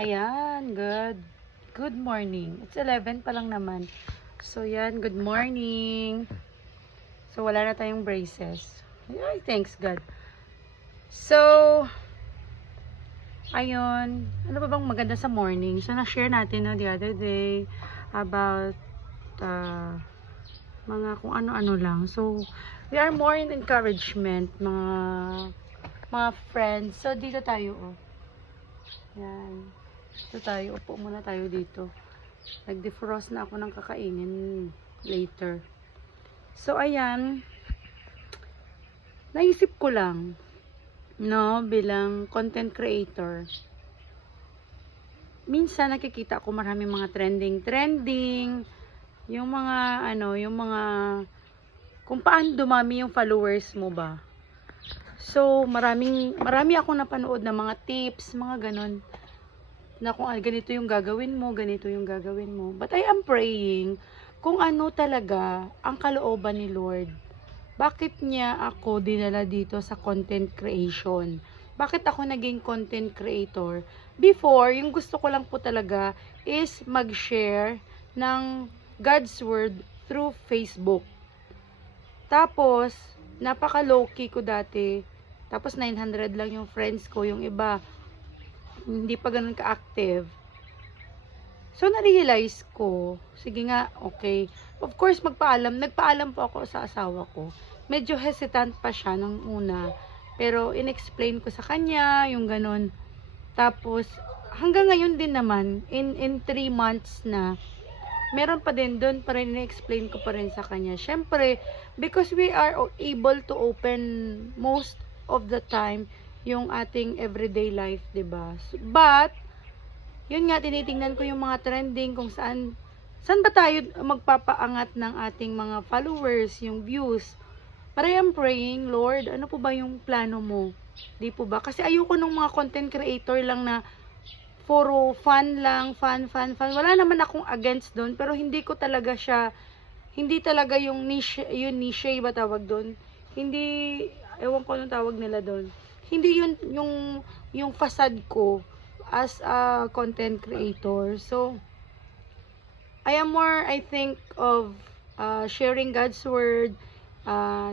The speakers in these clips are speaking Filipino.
Ayan, good morning. It's 11 pa lang naman. So, yan, good morning. So, wala na tayong braces. Ay, thanks God. So, ayun, ano ba bang maganda sa morning? So, na-share natin the other day about mga kung ano-ano lang. So, we are more in encouragement, mga friends. So, dito tayo, oh. Yan. Dito tayo, upo muna tayo dito. Nag-defrost na ako ng kakainin later. So, ayan. Naisip ko lang, no, bilang content creator. Minsan nakikita ko maraming mga trending, yung mga, kung paano dumami yung followers mo ba. So, marami akong napanood na mga tips, mga ganon, na kung ganito yung gagawin mo, ganito yung gagawin mo. But I am praying kung ano talaga ang kalooban ni Lord. Bakit niya ako dinala dito sa content creation? Bakit ako naging content creator? Before, yung gusto ko lang po talaga is mag-share ng God's Word through Facebook. Tapos, napaka low-key ko dati. Tapos, 900 lang yung friends ko. Yung iba, hindi pa ganun ka-active. So, na-realize ko, sige nga, okay. Of course, nagpaalam po ako sa asawa ko. Medyo hesitant pa siya nung una. Pero, in-explain ko sa kanya, yung ganun. Tapos, hanggang ngayon din naman, in 3 months na, meron pa din doon pa rin, in-explain ko pa rin sa kanya. Syempre, because we are able to open most of the time, yung ating everyday life, 'di ba? But yun nga, tinitingnan ko yung mga trending kung saan ba tayo magpapaangat ng ating mga followers, yung views. But I am praying, Lord, ano po ba yung plano mo? Di po ba? Kasi ayoko nung mga content creator lang na puro fun lang, fun. Wala naman akong against doon, pero hindi talaga yung niche ba tawag doon? Hindi, ewan ko anong tawag nila doon. Hindi yun yung facade ko as a content creator. So, I am more, I think, of sharing God's Word,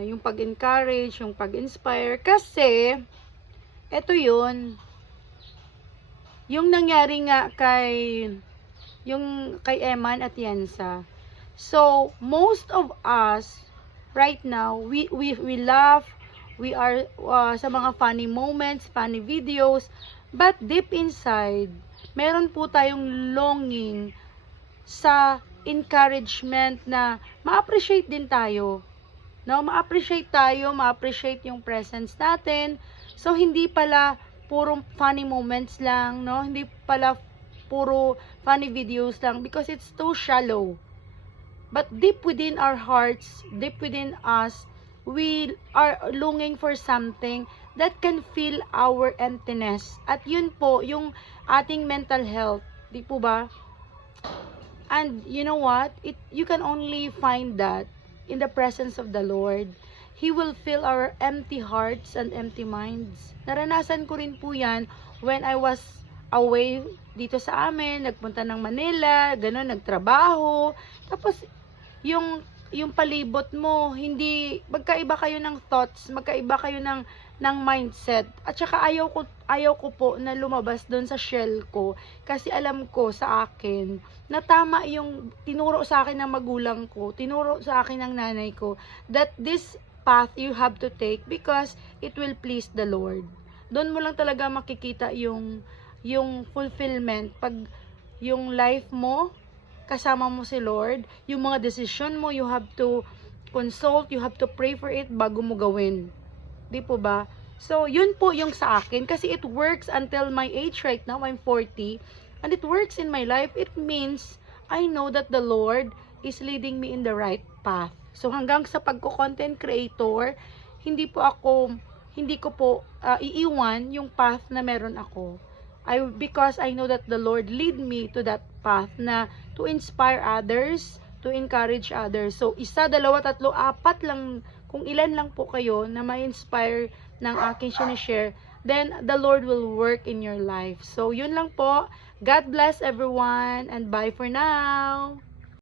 yung pag-encourage, yung pag-inspire. Kasi, eto yun, yung nangyari nga kay Eman at Yensa. So, most of us, right now, we laugh, we are sa mga funny moments, funny videos, but deep inside, meron po tayong longing sa encouragement na ma-appreciate din tayo. No, ma-appreciate yung presence natin. So, hindi pala puro funny moments lang, no? Hindi pala puro funny videos lang because it's too shallow. But deep within our hearts, deep within us, we are longing for something that can fill our emptiness. At yun po, yung ating mental health. Di po ba? And you know what? You can only find that in the presence of the Lord. He will fill our empty hearts and empty minds. Naranasan ko rin po yan when I was away dito sa amin, nagpunta ng Manila, gano'n, nagtrabaho. Tapos, yung palibot mo, hindi, magkaiba kayo ng thoughts, magkaiba kayo ng mindset. At saka ayaw ko po na lumabas doon sa shell ko kasi alam ko sa akin na tama yung tinuro sa akin ng magulang ko, tinuro sa akin ng nanay ko, that this path you have to take because it will please the Lord. Doon mo lang talaga makikita yung fulfillment pag yung life mo kasama mo si Lord, yung mga decision mo, you have to consult, you have to pray for it bago mo gawin. Di po ba? So, yun po yung sa akin. Kasi it works until my age right now, I'm 40. And it works in my life. It means, I know that the Lord is leading me in the right path. So, hanggang sa pagko-content creator, hindi ko po iiwan yung path na meron ako. Because I know that the Lord lead me to that path na to inspire others, to encourage others. So, 1, 2, 3, 4 lang, kung ilan lang po kayo na ma-inspire ng aking sinishare, then the Lord will work in your life. So, yun lang po. God bless everyone and bye for now.